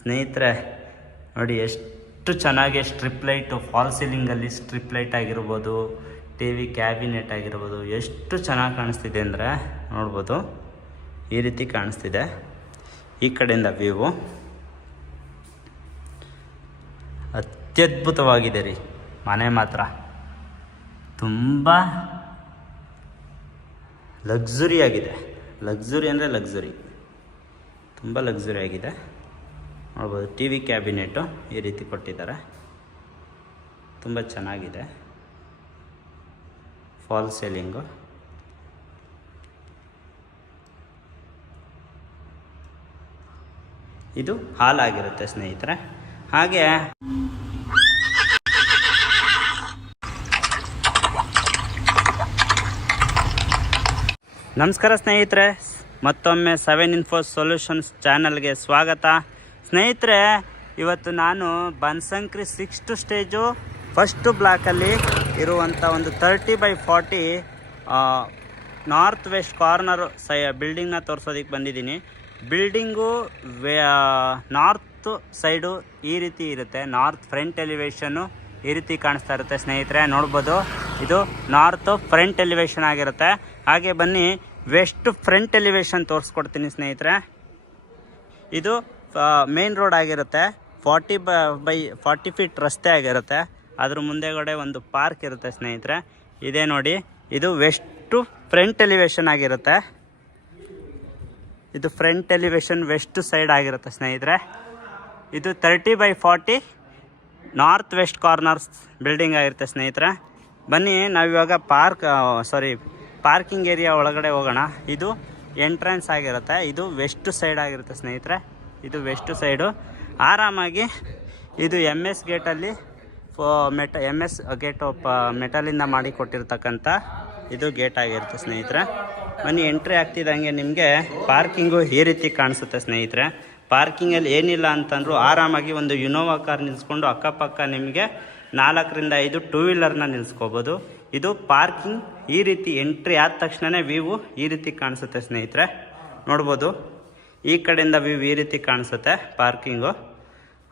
ಸ್ನೇಹಿತರೆ ನೋಡಿ ಎಷ್ಟು ಚೆನ್ನಾಗಿ ಸ್ಟ್ರಿಪ್ ಲೈಟು, ಫಾಲ್ ಸೀಲಿಂಗಲ್ಲಿ ಸ್ಟ್ರಿಪ್ ಲೈಟ್ ಆಗಿರ್ಬೋದು, ಟಿ ವಿ ಕ್ಯಾಬಿನೆಟ್ ಆಗಿರ್ಬೋದು, ಎಷ್ಟು ಚೆನ್ನಾಗಿ ಕಾಣಿಸ್ತಿದೆ ಅಂದರೆ ನೋಡ್ಬೋದು. ಈ ರೀತಿ ಕಾಣಿಸ್ತಿದೆ ಈ ಕಡೆಯಿಂದ ವ್ಯೂವು. ಅತ್ಯದ್ಭುತವಾಗಿದೆ ರೀ ಮನೆ ಮಾತ್ರ. ತುಂಬ ಲಕ್ಸುರಿ ಆಗಿದೆ. ಲಕ್ಸುರಿ ಅಂದರೆ ಲಕ್ಸುರಿ, ತುಂಬ ಲಕ್ಸುರಿ ಆಗಿದೆ. ನೋಡ್ಬೋದು ಟಿ ವಿ ಕ್ಯಾಬಿನೆಟು ಈ ರೀತಿ ಕೊಟ್ಟಿದ್ದಾರೆ, ತುಂಬ ಚೆನ್ನಾಗಿದೆ. Fall ceiling. ಇದು ಹಾಲ್ ಆಗಿರುತ್ತೆ ಸ್ನೇಹಿತರೆ. ಹಾಗೆ ನಮಸ್ಕಾರ ಸ್ನೇಹಿತರೆ, ಮತ್ತೊಮ್ಮೆ 7 Info Solutions ಚಾನಲ್ಗೆ ಸ್ವಾಗತ. ಸ್ನೇಹಿತರೆ, ಇವತ್ತು ನಾನು ಬನಶಂಕರಿ 6th ಸ್ಟೇಜು ಫಸ್ಟು ಬ್ಲಾಕಲ್ಲಿ ಇರುವಂಥ ಒಂದು 30x40 ನಾರ್ತ್ ವೆಸ್ಟ್ ಕಾರ್ನರ್ ಬಿಲ್ಡಿಂಗ್ನ ತೋರಿಸೋದಕ್ಕೆ ಬಂದಿದ್ದೀನಿ. ಬಿಲ್ಡಿಂಗು ನಾರ್ತ್ ಸೈಡು ಈ ರೀತಿ ಇರುತ್ತೆ. ನಾರ್ತ್ ಫ್ರಂಟ್ ಎಲಿವೇಶನ್ನು ಈ ರೀತಿ ಕಾಣಿಸ್ತಾ ಇರುತ್ತೆ ಸ್ನೇಹಿತರೆ, ನೋಡ್ಬೋದು. ಇದು ನಾರ್ತ್ ಫ್ರಂಟ್ ಎಲಿವೇಶನ್ ಆಗಿರುತ್ತೆ. ಹಾಗೆ ಬನ್ನಿ ವೆಸ್ಟ್ ಫ್ರಂಟ್ ಎಲಿವೇಶನ್ ತೋರಿಸ್ಕೊಡ್ತೀನಿ ಸ್ನೇಹಿತರೆ. ಇದು ಮೇನ್ ರೋಡ್ ಆಗಿರುತ್ತೆ. 40x40 ಫೀಟ್ ರಸ್ತೆ ಆಗಿರುತ್ತೆ. ಅದ್ರ ಮುಂದೆಗಡೆ ಒಂದು ಪಾರ್ಕ್ ಇರುತ್ತೆ ಸ್ನೇಹಿತರೆ. ಇದೇ ನೋಡಿ, ಇದು ವೆಸ್ಟು ಫ್ರಂಟ್ ಎಲಿವೇಶನ್ ಆಗಿರುತ್ತೆ. ಇದು ಫ್ರಂಟ್ ಎಲಿವೇಶನ್ ವೆಸ್ಟ್ ಸೈಡ್ ಆಗಿರುತ್ತೆ ಸ್ನೇಹಿತರೆ. ಇದು 30x40 north West corners building ಆಗಿರುತ್ತೆ ಸ್ನೇಹಿತರೆ. ಬನ್ನಿ ನಾವಿವಾಗ ಪಾರ್ಕಿಂಗ್ ಏರಿಯಾ ಒಳಗಡೆ ಹೋಗೋಣ. ಇದು ಎಂಟ್ರೆನ್ಸ್ ಆಗಿರುತ್ತೆ. ಇದು ವೆಸ್ಟ್ ಸೈಡ್ ಆಗಿರುತ್ತೆ ಸ್ನೇಹಿತರೆ. ಇದು ವೆಸ್ಟ್ ಸೈಡು. ಆರಾಮಾಗಿ ಇದು MS ಗೇಟಲ್ಲಿ MS ಗೇಟು ಮೆಟಲಿಂದ ಮಾಡಿ ಕೊಟ್ಟಿರ್ತಕ್ಕಂಥ ಇದು ಗೇಟ್ ಆಗಿರುತ್ತೆ ಸ್ನೇಹಿತರೆ. ಬನ್ನಿ ಎಂಟ್ರಿ ಆಗ್ತಿದ್ದಂಗೆ ನಿಮಗೆ ಪಾರ್ಕಿಂಗು ಈ ರೀತಿ ಕಾಣಿಸುತ್ತೆ ಸ್ನೇಹಿತರೆ. ಪಾರ್ಕಿಂಗಲ್ಲಿ ಏನಿಲ್ಲ ಅಂತಂದರೂ ಆರಾಮಾಗಿ ಒಂದು ಇನೋವಾ ಕಾರ್ ನಿಲ್ಲಿಸ್ಕೊಂಡು ಅಕ್ಕಪಕ್ಕ ನಿಮಗೆ 4ರಿಂದ 5 ಟೂ ವೀಲರ್ನ ನಿಲ್ಲಿಸ್ಕೋಬೋದು. ಇದು ಪಾರ್ಕಿಂಗ್ ಈ ರೀತಿ ಎಂಟ್ರಿ ಆದ ತಕ್ಷಣವೇ ವ್ಯೂ ಈ ರೀತಿ ಕಾಣಿಸುತ್ತೆ ಸ್ನೇಹಿತರೆ, ನೋಡ್ಬೋದು. ಈ ಕಡೆಯಿಂದ ವ್ಯೂ ಈ ರೀತಿ ಕಾಣಿಸುತ್ತೆ ಪಾರ್ಕಿಂಗು.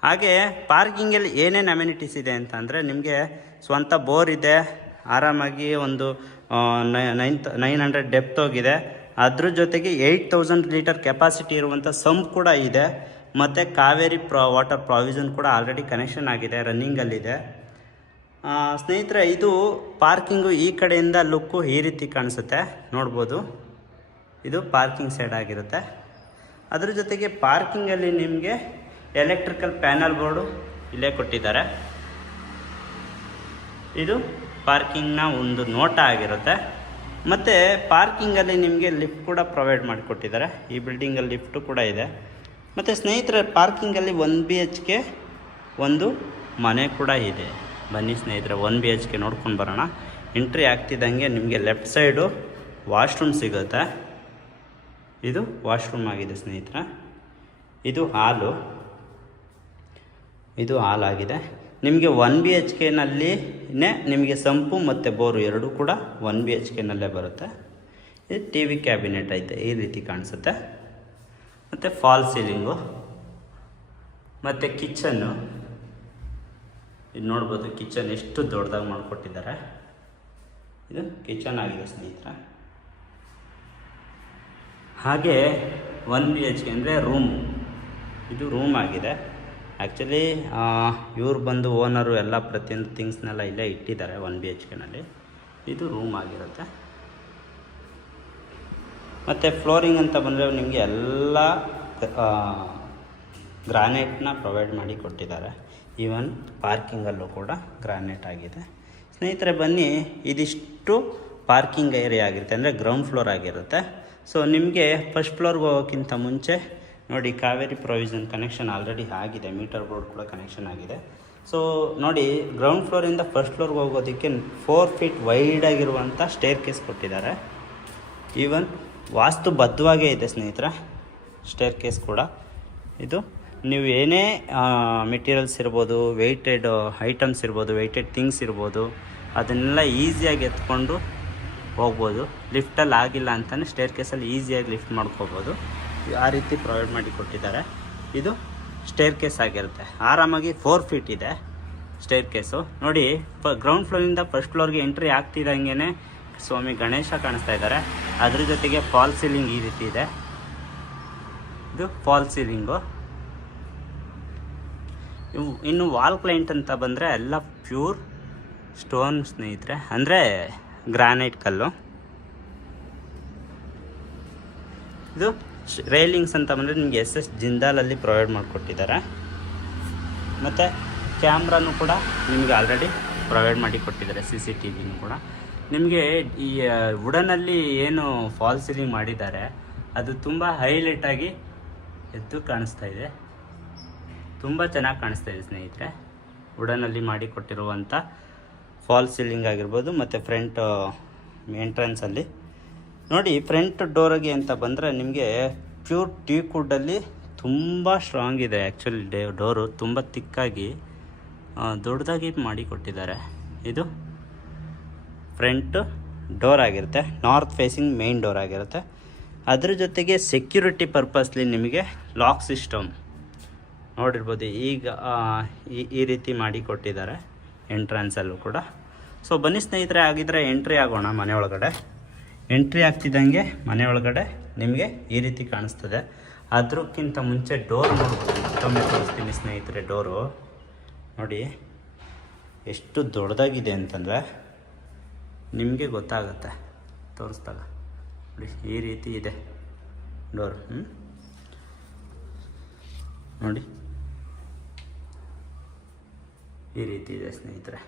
ಹಾಗೆ ಪಾರ್ಕಿಂಗಲ್ಲಿ ಏನೇನು ಅಮ್ಯುನಿಟೀಸ್ ಇದೆ ಅಂತಂದರೆ, ನಿಮಗೆ ಸ್ವಂತ ಬೋರ್ ಇದೆ, ಆರಾಮಾಗಿ ಒಂದು 900 ಡೆಪ್ತ್ ಹೋಗಿದೆ. ಅದ್ರ ಜೊತೆಗೆ 8000 ಲೀಟರ್ ಕೆಪಾಸಿಟಿ ಇರುವಂಥ ಸಂಪ್ ಕೂಡ ಇದೆ. ಮತ್ತು ಕಾವೇರಿ ವಾಟರ್ ಪ್ರಾವಿಷನ್ ಕೂಡ ಆಲ್ರೆಡಿ ಕನೆಕ್ಷನ್ ಆಗಿದೆ, ರನ್ನಿಂಗಲ್ಲಿದೆ ಸ್ನೇಹಿತರೆ. ಇದು ಪಾರ್ಕಿಂಗು ಈ ಕಡೆಯಿಂದ ಲುಕ್ಕು ಈ ರೀತಿ ಕಾಣಿಸುತ್ತೆ, ನೋಡ್ಬೋದು. ಇದು ಪಾರ್ಕಿಂಗ್ ಸೈಡ್ ಆಗಿರುತ್ತೆ. ಅದ್ರ ಜೊತೆಗೆ ಪಾರ್ಕಿಂಗಲ್ಲಿ ನಿಮಗೆ ಎಲೆಕ್ಟ್ರಿಕಲ್ ಪ್ಯಾನಲ್ ಬೋರ್ಡು ಇಲ್ಲೇ ಕೊಟ್ಟಿದ್ದಾರೆ. ಇದು ಪಾರ್ಕಿಂಗ್ನ ಒಂದು ನೋಟ ಆಗಿರುತ್ತೆ. ಮತ್ತು ಪಾರ್ಕಿಂಗಲ್ಲಿ ನಿಮಗೆ ಲಿಫ್ಟ್ ಕೂಡ ಪ್ರೊವೈಡ್ ಮಾಡಿಕೊಟ್ಟಿದ್ದಾರೆ. ಈ ಬಿಲ್ಡಿಂಗಲ್ಲಿ ಲಿಫ್ಟು ಕೂಡ ಇದೆ. ಮತ್ತು ಸ್ನೇಹಿತರೆ, ಪಾರ್ಕಿಂಗಲ್ಲಿ 1 BHK ಒಂದು ಮನೆ ಕೂಡ ಇದೆ. ಬನ್ನಿ ಸ್ನೇಹಿತರೆ, 1 BHK ನೋಡ್ಕೊಂಡು ಬರೋಣ. ಎಂಟ್ರಿ ಆಗ್ತಿದ್ದಂಗೆ ನಿಮಗೆ ಲೆಫ್ಟ್ ಸೈಡು ವಾಶ್ರೂಮ್ ಸಿಗುತ್ತೆ. ಇದು ವಾಶ್ರೂಮ್ ಆಗಿದೆ ಸ್ನೇಹಿತರೆ. ಇದು ಹಾಲು. ಇದು ಹಾಲ್ ಆಗಿದೆ. ನಿಮಗೆ 1 BHKನಲ್ಲಿ ನಿಮಗೆ ಸಂಪು ಮತ್ತು ಬೋರು ಎರಡೂ ಕೂಡ 1 BHKನಲ್ಲೇ ಬರುತ್ತೆ. ಇದು ಟಿ ವಿ ಕ್ಯಾಬಿನೆಟ್ ಐತೆ, ಈ ರೀತಿ ಕಾಣಿಸುತ್ತೆ. ಮತ್ತು ಫಾಲ್ ಸೀಲಿಂಗು ಮತ್ತು ಕಿಚನ್ನು ಇದು ನೋಡ್ಬೋದು. ಕಿಚನ್ ಎಷ್ಟು ದೊಡ್ಡದಾಗಿ ಮಾಡಿಕೊಟ್ಟಿದ್ದಾರೆ. ಇದು ಕಿಚನ್ ಆಗಿದೆ ಸ್ನೇಹಿತರೆ. ಹಾಗೆ 1 BHK ಅಂದರೆ ರೂಮ್. ಇದು ರೂಮ್ ಆಗಿದೆ. ಆ್ಯಕ್ಚುಲಿ ಇವ್ರು ಬಂದು ಓನರು ಎಲ್ಲ ಪ್ರತಿಯೊಂದು ಥಿಂಗ್ಸ್ನೆಲ್ಲ ಇಲ್ಲೇ ಇಟ್ಟಿದ್ದಾರೆ 1 BHKನಲ್ಲಿ. ಇದು ರೂಮ್ ಆಗಿರುತ್ತೆ. ಮತ್ತು ಫ್ಲೋರಿಂಗ್ ಅಂತ ಬಂದರೆ ನಿಮಗೆ ಎಲ್ಲ ಗ್ರಾನೈಟ್ನ ಪ್ರೊವೈಡ್ ಮಾಡಿ ಕೊಟ್ಟಿದ್ದಾರೆ. ಈವನ್ ಪಾರ್ಕಿಂಗಲ್ಲೂ ಕೂಡ ಗ್ರಾನೈಟ್ ಆಗಿದೆ ಸ್ನೇಹಿತರೆ. ಬನ್ನಿ, ಇದಿಷ್ಟು ಪಾರ್ಕಿಂಗ್ ಏರಿಯಾ ಆಗಿರುತ್ತೆ, ಅಂದರೆ ಗ್ರೌಂಡ್ ಫ್ಲೋರ್ ಆಗಿರುತ್ತೆ. ಸೊ ನಿಮಗೆ ಫಸ್ಟ್ ಫ್ಲೋರ್ಗೆ ಹೋಗೋಕ್ಕಿಂತ ಮುಂಚೆ ನೋಡಿ, ಕಾವೇರಿ ಪ್ರಾವಿಷನ್ ಕನೆಕ್ಷನ್ ಆಲ್ರೆಡಿ ಆಗಿದೆ, ಮೀಟರ್ ಬೋರ್ಡ್ ಕೂಡ ಕನೆಕ್ಷನ್ ಆಗಿದೆ. ಸೊ ನೋಡಿ, ಗ್ರೌಂಡ್ ಫ್ಲೋರಿಂದ ಫಸ್ಟ್ ಫ್ಲೋರ್ಗೆ ಹೋಗೋದಕ್ಕೆ 4 ಫೀಟ್ ವೈಡ್ ಆಗಿರುವಂಥ ಸ್ಟೇರ್ ಕೇಸ್ ಕೊಟ್ಟಿದ್ದಾರೆ. ಈವನ್ ವಾಸ್ತುಬದ್ಧವಾಗೇ ಇದೆ ಸ್ನೇಹಿತರೆ ಸ್ಟೇರ್ ಕೇಸ್ ಕೂಡ. ಇದು ನೀವು ಏನೇ ಮೆಟೀರಿಯಲ್ಸ್ ಇರ್ಬೋದು, ವೆಯ್ಟೆಡ್ ಐಟಮ್ಸ್ ಇರ್ಬೋದು, ವೆಯ್ಟೆಡ್ ಥಿಂಗ್ಸ್ ಇರ್ಬೋದು, ಅದನ್ನೆಲ್ಲ ಈಸಿಯಾಗಿ ಎತ್ಕೊಂಡು ಹೋಗ್ಬೋದು. ಲಿಫ್ಟಲ್ಲಿ ಆಗಿಲ್ಲ ಅಂತಲೇ ಸ್ಟೇರ್ ಕೇಸಲ್ಲಿ ಈಸಿಯಾಗಿ ಲಿಫ್ಟ್ ಮಾಡ್ಕೋಬೋದು. ಆ ರೀತಿ ಪ್ರೊವೈಡ್ ಮಾಡಿ ಕೊಟ್ಟಿದ್ದಾರೆ. ಇದು ಸ್ಟೇರ್ ಕೇಸ್ ಆಗಿರುತ್ತೆ. ಆರಾಮಾಗಿ 4 ಫೀಟ್ ಇದೆ ಸ್ಟೇರ್ ಕೇಸು. ನೋಡಿ, ಗ್ರೌಂಡ್ ಫ್ಲೋರಿಂದ ಫಸ್ಟ್ ಫ್ಲೋರ್ಗೆ ಎಂಟ್ರಿ ಆಗ್ತಿದ್ದಂಗೆ ಸ್ವಾಮಿ ಗಣೇಶ ಕಾಣಿಸ್ತಾ ಇದ್ದಾರೆ. ಅದ್ರ ಜೊತೆಗೆ ಫಾಲ್ ಸೀಲಿಂಗ್ ಈ ರೀತಿ ಇದೆ. ಇದು ಫಾಲ್ ಸೀಲಿಂಗು. ಇನ್ನು ವಾಲ್ ಕ್ಲೈಂಟ್ ಅಂತ ಬಂದರೆ ಎಲ್ಲ ಪ್ಯೂರ್ ಸ್ಟೋನ್ ಸ್ನೇಹಿತರೆ, ಅಂದರೆ ಗ್ರಾನೈಟ್ ಕಲ್ಲು. ಇದು ರೈಲಿಂಗ್ಸ್ ಅಂತ ಬಂದರೆ ನಿಮಗೆ SS ಜಿಂದಾಲಲ್ಲಿ ಪ್ರೊವೈಡ್ ಮಾಡಿಕೊಟ್ಟಿದ್ದಾರೆ. ಮತ್ತು ಕ್ಯಾಮ್ರಾನು ಕೂಡ ನಿಮಗೆ ಆಲ್ರೆಡಿ ಪ್ರೊವೈಡ್ ಮಾಡಿ ಕೊಟ್ಟಿದ್ದಾರೆ. CCTVನೂ ಕೂಡ ನಿಮಗೆ ಈ ವುಡನಲ್ಲಿ ಏನು ಫಾಲ್ ಸೀಲಿಂಗ್ ಮಾಡಿದ್ದಾರೆ ಅದು ತುಂಬ ಹೈಲೈಟಾಗಿ ಎದ್ದು ಕಾಣಿಸ್ತಾ ಇದೆ. ತುಂಬ ಚೆನ್ನಾಗಿ ಕಾಣಿಸ್ತಾ ಇದೆ ಸ್ನೇಹಿತರೆ. ವುಡನಲ್ಲಿ ಮಾಡಿ ಕೊಟ್ಟಿರುವಂಥ ಫಾಲ್ ಸೀಲಿಂಗ್ ಆಗಿರ್ಬೋದು. ಮತ್ತು ಫ್ರಂಟ್ ಎಂಟ್ರೆನ್ಸಲ್ಲಿ ನೋಡಿ, ಫ್ರಂಟ್ ಡೋರಿಗೆ ಅಂತ ಬಂದರೆ ನಿಮಗೆ ಪ್ಯೂರ್ ಟೀಕ್ ವುಡ್ಡಲ್ಲಿ ತುಂಬ ಸ್ಟ್ರಾಂಗ್ ಇದೆ. ಆ್ಯಕ್ಚುಲಿ ಡೋರು ತುಂಬ ತಿಕ್ಕಾಗಿ ದೊಡ್ಡದಾಗಿ ಮಾಡಿ ಕೊಟ್ಟಿದ್ದಾರೆ. ಇದು ಫ್ರಂಟ್ ಡೋರ್ ಆಗಿರುತ್ತೆ, ನಾರ್ತ್ ಫೇಸಿಂಗ್ ಮೇನ್ ಡೋರ್ ಆಗಿರುತ್ತೆ. ಅದ್ರ ಜೊತೆಗೆ ಸೆಕ್ಯೂರಿಟಿ ಪರ್ಪಸ್ಲಿ ನಿಮಗೆ ಲಾಕ್ ಸಿಸ್ಟಮ್ ನೋಡಿರ್ಬೋದು. ಈಗ ಈ ರೀತಿ ಮಾಡಿ ಕೊಟ್ಟಿದ್ದಾರೆ ಎಂಟ್ರೆನ್ಸಲ್ಲೂ ಕೂಡ. ಸೊ ಬನ್ನಿ ಸ್ನೇಹಿತರೆ, ಆಗಿದ್ದರೆ ಎಂಟ್ರಿ ಆಗೋಣ ಮನೆ ಒಳಗಡೆ. ಎಂಟ್ರಿ ಆಗ್ತಿದ್ದಂಗೆ ಮನೆ ಒಳಗಡೆ ನಿಮಗೆ ಈ ರೀತಿ ಕಾಣಿಸ್ತದೆ. ಅದಕ್ಕಿಂತ ಮುಂಚೆ ಡೋರ್ ನೋಡ್ಬೋದು. ಮತ್ತೊಮ್ಮೆ ತೋರಿಸ್ತೀನಿ ಸ್ನೇಹಿತರೆ. ಡೋರು ನೋಡಿ ಎಷ್ಟು ದೊಡ್ಡದಾಗಿದೆ ಅಂತಂದರೆ ನಿಮಗೆ ಗೊತ್ತಾಗುತ್ತೆ ತೋರಿಸ್ದಾಗ. ನೋಡಿ ಈ ರೀತಿ ಇದೆ ಡೋರ್. ನೋಡಿ ಈ ರೀತಿ ಇದೆ ಸ್ನೇಹಿತರೆ.